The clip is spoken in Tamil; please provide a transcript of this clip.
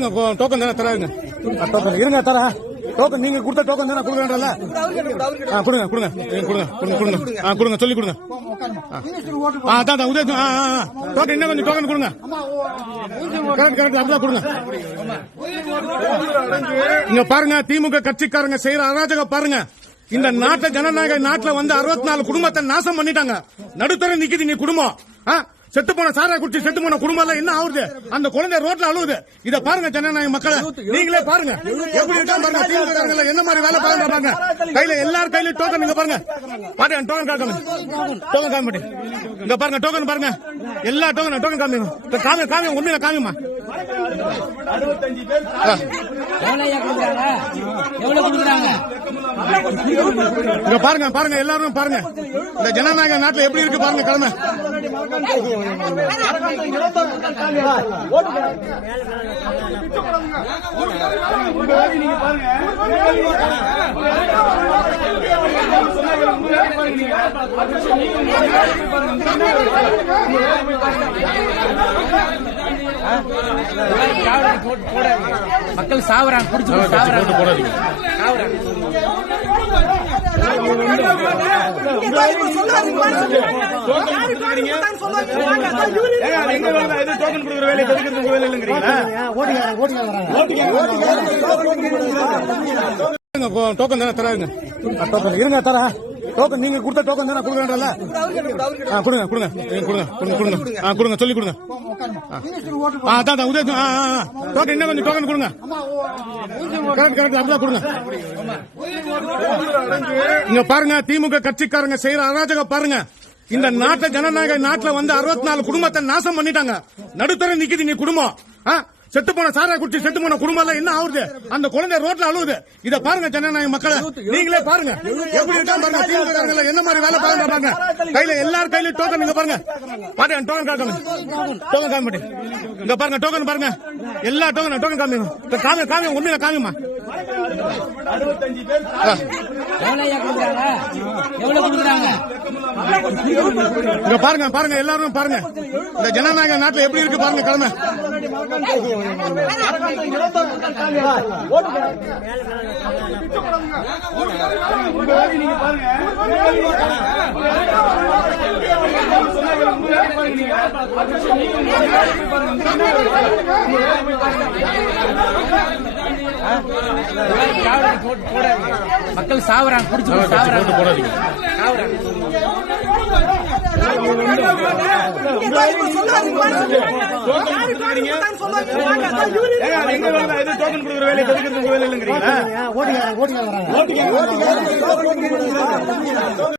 டோக்கன் தானே தராங்க டோக்கன் இருங்க தர டோக்கன் நீங்க கொடுத்த டோக்கன் தானே கொடுக்கறல ஆ கொடுங்க கொடுங்க. ஏ, கொடுங்க கொடுங்க கொடுங்க. ஆ கொடுங்க சொல்லி கொடுங்க. ஆ. ஆ அதான் அதான், உதய ஆ ஆ, ஆ. டோக்கன் இன்னும் கொஞ்சம் டோக்கன் கொடுங்க. கரெக்ட் கரெக்ட் அப்படிதான் கொடுங்க. இங்க பாருங்க திமுக கட்சிக்காரங்க செய்யற அராஜகம் பாருங்க. இந்த நாட்டை ஜனநாயக நாட்டுல வந்து அறுபத்தி நாலு குடும்பத்தை நாசம் பண்ணிட்டாங்க. நடுத்தர நிக்குது நீ குடும்பம். ஆ? செத்து போன சாரா குடிச்சு செத்து போன குடும்பம் எல்லாம் என்ன ஆகுது அந்த குழந்தை ரோட்ல அழுவுது. இத பாருங்க ஜனநாயக மக்களை. நீங்களே பாருங்க. எப்படி இருக்கா பாருங்க. திமுக என்ன மாதிரி வேலை பாருங்க பாருங்க. கையில எல்லாரும் கையில டோக்கன் நீங்க பாருங்க. பாருங்க டோக்கன் காக்காம டோக்கன் காம இங்க பாருங்க டோக்கன் பாருங்க. எல்லா டோக்கன் டோக்கன் காமிங்க. காமி காமி உண்மையில காமிமா எவ்வளவு கொடுக்குறாங்க இங்க பாருங்க பாருங்க எல்லாரும் பாருங்க. இந்த ஜனநாயக நாட்டுல எப்படி இருக்கு பாருங்க கிழமை. மக்கள் சாவறாங்க குடிச்சு சாவறாங்க போடாதீங்க. டோக்கன் தானே தராங்க இருங்க தர டோக்கன் நீங்க கொடுத்த டோக்கன் தானே கொடுக்கறல ஆ கொடுங்க கொடுங்க. ஏ, கொடுங்க கொடுங்க கொடுங்க. ஆ கொடுங்க சொல்லி கொடுங்க. ஆ. அதான் அதான், உதய ஆ ஆ, ஆ. டோக்கன் இன்னும் கொஞ்சம் டோக்கன் கொடுங்க. கரெக்ட் கரெக்ட் அப்படிதான் கொடுங்க. இங்க பாருங்க திமுக கட்சிக்காரங்க செய்யற அராஜகம் பாருங்க. இந்த நாட்டை ஜனநாயக நாட்டுல வந்து அறுபத்தி நாலு குடும்பத்தை நாசம் பண்ணிட்டாங்க. நடுத்தர நிக்குது நீ குடும்பம். ஆ? செத்து போன சாரா குடிச்சு செத்து போன குடும்பம் எல்லாம் என்ன ஆகுது அந்த குழந்தை ரோட்ல அழுவுது. இத பாருங்க ஜனநாயக மக்களை. நீங்களே பாருங்க. எப்படி இருக்கா பாருங்க. திமுக என்ன மாதிரி வேலை பாருங்க பாருங்க கையில எல்லார் கையில டோக்கன் இங்க பாருங்க. பாருங்க டோக்கன் காக்காம டோக்கன் காமிட்டு இங்க பாருங்க டோக்கன் பாருங்க. எல்லா டோக்கன் டோக்கன் காமிங்க. காமி காமி உண்மையில காமிமா எவ்வளவு கொடுக்குறாங்க? எவ்வளவு கொடுக்குறாங்க? இங்க பாருங்க பாருங்க எல்லாரும் பாருங்க. இந்த ஜனநாயக நாட்டுல எப்படி இருக்கு பாருங்க கிழமை. மக்கள் சாவறாங்க குடிச்சு சாவறாங்க போடாதீங்க டோக்கன் கொடுக்குற வேலையை வேலை இல்லைங்கிறீங்களா